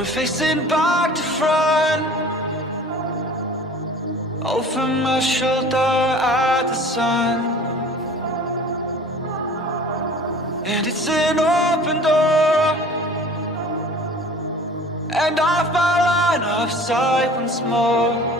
I'm facing back to front, over my shoulder at the sun. And it's an open door, and off my line of sight once more.